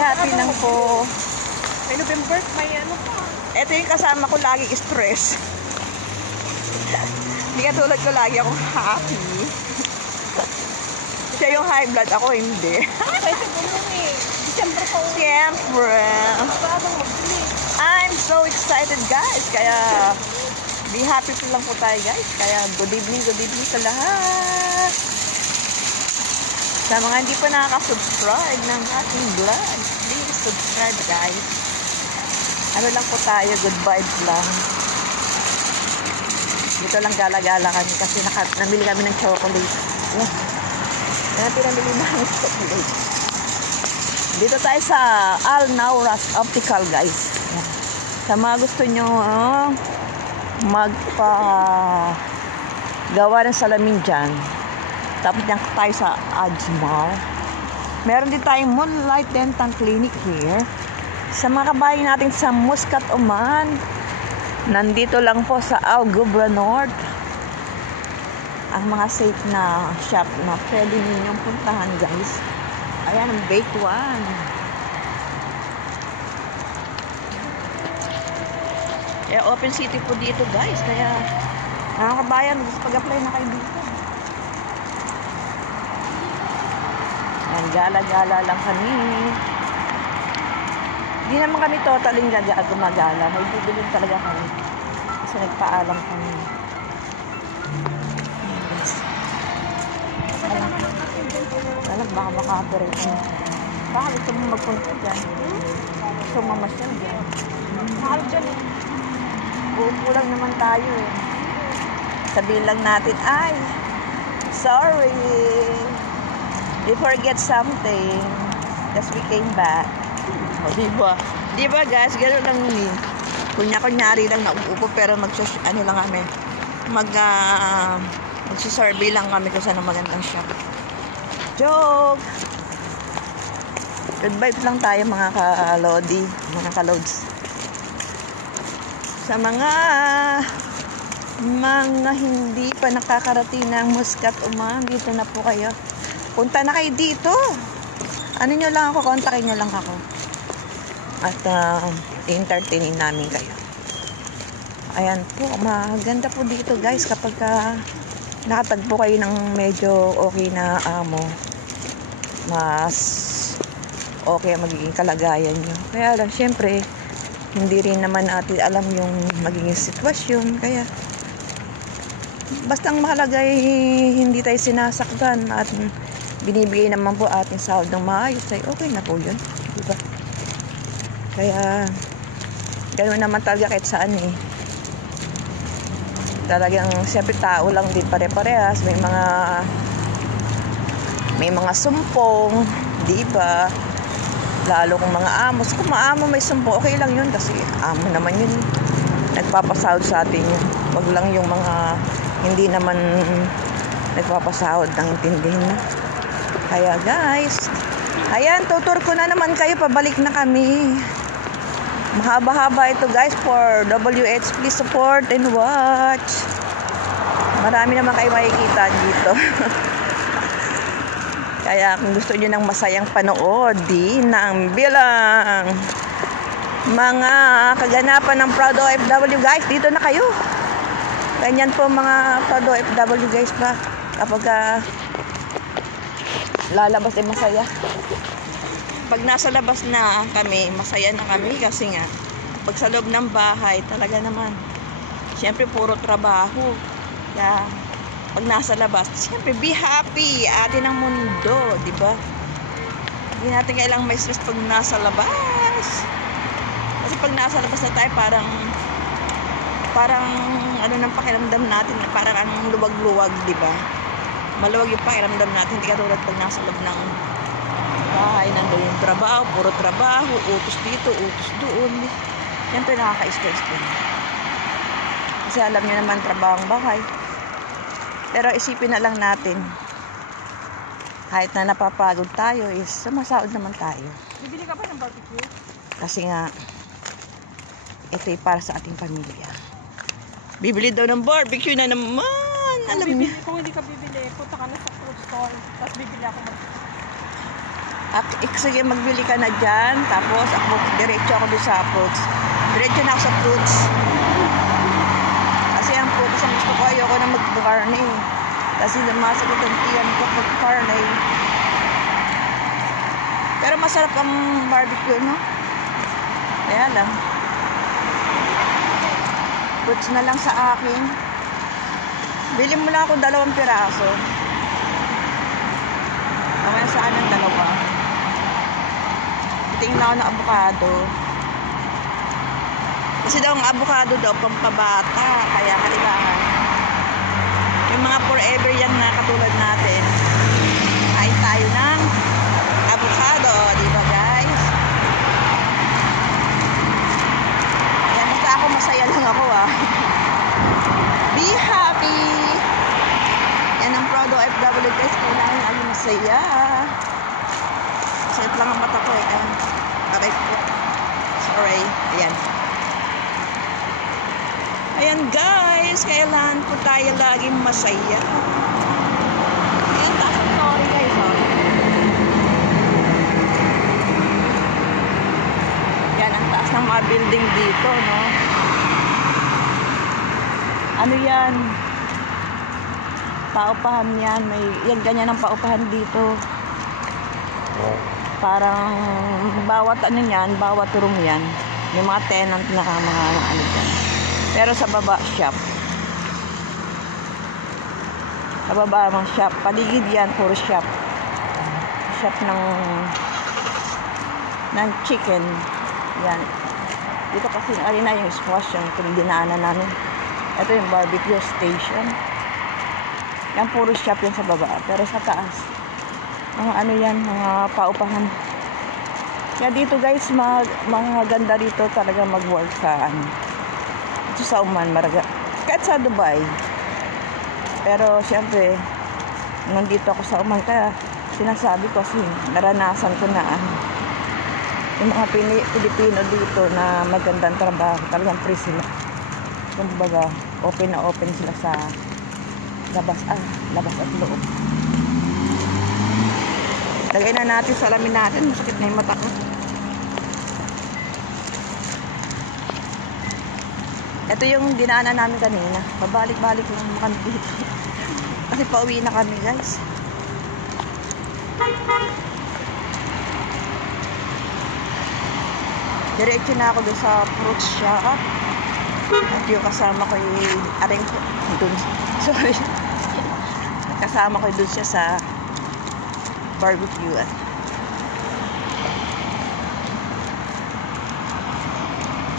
happy lang po. May November, may ano pa. Ito yung kasama ko lagi stress. Hindi katulad ko lagi akong happy. Siya yung high blood, ako hindi. Kasi bumumi. December pa uwi. Siyempre. I'm so excited guys. Kaya be happy po lang po tayo guys. Kaya good evening sa lahat. Sa mga hindi pa nakaka-subscribe ng ating vlog, please subscribe guys. Ano lang po tayo, good vibes lang. Dito lang gala-gala kami kasi namili kami ng chocolate. Yan pinamili namin chocolate. Dito tayo sa Al Nauras Optical guys. Yan. Sa mga gusto nyo gawa ng salamin dyan, tapos dyan tayo sa Ajmal. Meron din tayong Moonlight Dental Clinic here. Sa mga kabayan natin sa Muscat, Oman, nandito lang po sa Al Ghubra North ang mga safe na shop na pwede ninyong puntahan guys. Ayan ang Baked One. Kaya open city po dito guys. Kaya mga kabayan, pag-apply na kayo dito. Ayan, gala-gala lang kami. Hindi naman kami totaling gumagala. May bibilin talaga kami. Kasi nagpaalam kami. Alam, baka maka-operate mo. Baka gusto mo magpunta dyan. Gusto mo mamasyal dyan. Mahal dyan eh. Uupo lang naman tayo eh. Sabihin lang natin, ay, sorry. We forget something. Just we came back. O, diba? Diba guys, gano'n lang yun eh. Kunya-kunyari lang nauupo pero ano lang kami. Magsisurvey lang kami kung saan ang magandang shop. Joke! Good vibes lang tayo mga ka-lodi, mga ka-loads. Sa mga hindi pa nakakarating ng Muscat, Oman, dito na po kayo. Punta na kayo dito. Ano nyo lang ako, kontakin nyo lang ako. At entertaining namin kayo. Ayan po, maganda po dito guys kapag nakatagpo kayo ng medyo okay na amo. Mas okay ang magiging kalagayan nyo. Kaya lang, syempre, hindi rin naman natin alam yung magiging sitwasyon. Kaya, basta ang mahalaga ay hindi tayo sinasaktan at binibigay naman po ating sahod ng maayos ay okay na po yun. Diba? Kaya, ganoon naman talaga kahit saan eh. Talagang, syempre tao lang din pare-parehas. May mga sumpong, di ba? Lalo kung mga amos. Kung maamo may sumpong, okay lang yun kasi amo naman yun. Nagpapasahod sa atin yun. Wag lang yung mga hindi naman nagpapasahod ng intindihin na. Kaya guys, ayan, tutur ko na naman kayo. Pabalik na kami. Mahaba-haba ito guys for WH. Please support and watch. Marami naman kayo makikita dito. Kaya kung gusto nyo ng masayang panood, ng bilang mga kaganapan ng Proud OFW guys, dito na kayo. Ganyan po mga Proud OFW guys pa. Kapag lalabas ay masaya. Pag nasa labas na kami, masaya na kami kasi nga pag sa loob ng bahay, talaga naman syempre puro trabaho. Kaya pag nasa labas, syempre be happy, atin ang mundo, di ba? Hindi natin kailangang may stress pag nasa labas. Kasi pag nasa labas na tayo, parang ano nang pakiramdam natin, parang ang luwag-luwag, di ba? Maluwag yung pakiramdam natin, hindi katulad pag nasa loob ng bahay, nandun yung trabaho, puro trabaho, utos dito, utos doon. Siyempre nakaka-stress din. Kasi alam nyo naman, trabaho ang bahay. Pero isipin na lang natin, kahit na napapagod tayo, is sumasahod naman tayo. Bibili ka ba ng barbecue? Kasi nga, ito'y para sa ating pamilya. Bibili daw ng barbecue na naman. Alam niyo. Kung hindi ka bibili, punta ka na sa fruit store. Tapos bibili ako Sige, magbili ka na dyan. Tapos, ako, diretso ako doon sa fruits. Diretso na ako sa fruits. Kasi ang fruits, ang gusto ko, ayoko na mag-carne. Kasi masakit ang tiyan ko pag carne. Pero masarap ang barbecue, no? Kaya lang. Fruits na lang sa akin. Bili mo na ako 2 piraso. Kamaya saan ang 2? Tingnan ako ng avocado. Kasi daw ang avocado daw pampabata. Kaya kailangan. Yung mga forever yan na katulad natin. Kain tayo ng avocado. Diba guys? Yan, basta ako masaya lang ako Be happy! Yan ang Proud OFW guys. Kailangan lagi masaya. Sakit lang ang mata ko aray po. Sorry. Ayan. Ayan guys. Kailangan po tayo laging masaya. Ayan, taas ang story guys. Yan, ang taas ng mga building dito, no? Ano yan? Paupahan yan. May, yan, ganyan ang paupahan dito. Parang bawat ano yan, bawat room yan. Yung mga tenant na mga ano dyan. Pero sa baba, shop. Sa baba, mga shop. Paligid yan, puro shop. Shop ng chicken. Yan. Dito kasi arena yung squash yung dinaanan namin. Ito yung barbecue station. Yan, puro shop yan sa baba. Pero sa taas, mga ano yan, mga paupahan. Kaya dito guys, mga ganda dito talaga mag-work sa ano. Ito sa Oman, Maraga. Kahit sa Dubai. Pero siyempre, nandito ako sa Oman, kaya sinasabi ko kasi naranasan ko na yung mga Pilipino dito na magandang trabaho, talagang free sila. Kumbaga, open na open sila sa labas at loob. Lagay na natin salamin natin. Masakit na yung mata ko. Ito yung dinaanan namin kanina. Pabalik-balik lang kami dito. Kasi pauwi na kami guys. Diretso na ako doon sa fruit shop. At yung kasama ko yung aring ko. Sorry. Kasama ko doon siya sa barbecue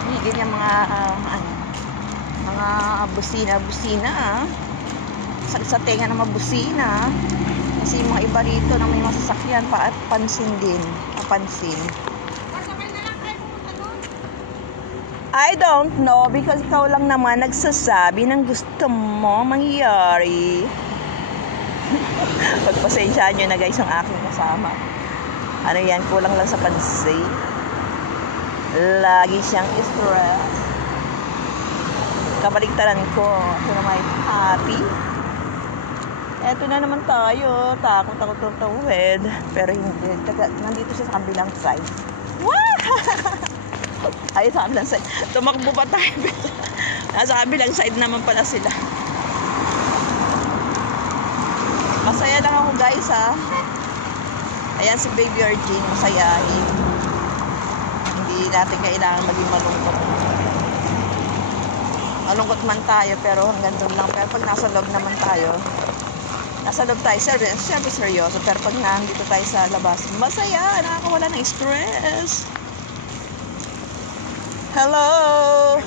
Hindi ganyan mga busina sa tenga ng mga busina kasi yung mga iba rito na may masasakyan pa at pansin din I don't know because ikaw lang naman nagsasabi ng gusto mo mangyari. Pagpasensyahan nyo na guys ang aking kasama. Ano yan, kulang lang sa pansin. Lagi siyang stress. Kabaligtaran ko. Ako naman happy. Eto na naman tayo. Takot ako tutawid. Pero hindi. Nandito siya sa kabilang side. Wow! Ay, sa kabilang side. Tumakbo pa tayo. Nasa kabilang side naman pala sila. Masaya lang ako guys Ayan si Baby Arjing, masayahin. Hindi natin kailangan maging malungkot. Malungkot man tayo pero hanggang doon lang. Pero pag nasa loob naman tayo, nasa loob tayo, siyempre seryoso. Pero pag nandito tayo sa labas, masaya, nakakawala ng stress. Hello!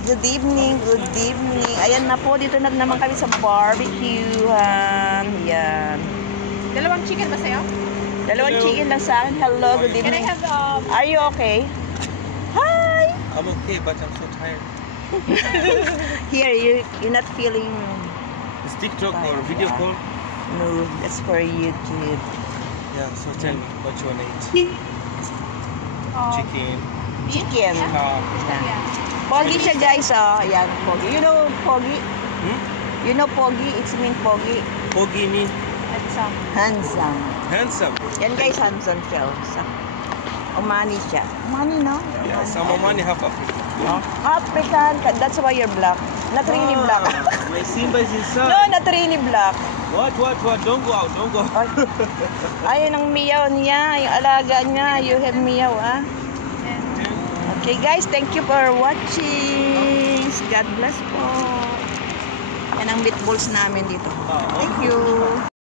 Good evening, good evening. Ayan na po, dito na naman kami sa barbecue. Yan. 2 chicken ba sa'yo? 2 chicken lang sa akin. Hello, good Can I evening. have, Are you okay? Hi! I'm okay, but I'm so tired. Here, you're not feeling... Is TikTok or video call? No, that's for YouTube. Yeah, so tell me what you wanna eat. Chicken. Chicken. Yeah. Pogi siya guys, ayan, pogi. You know pogi? Hmm? You know pogi? It's mean pogi. Pogi mean Handsome. Handsome. Yan guys, handsome siya. Umani siya. Umani, no? Yeah, some Omani, half African. African. That's why you're black. Not really black. My Simba is inside. No, not really black. What? Don't go out, don't go out. Ayun ang miyaw niya, yung alaga niya. You have miyaw, ah. Okay guys, thank you for watching. God bless po. Yan ang meatballs namin dito. Thank you.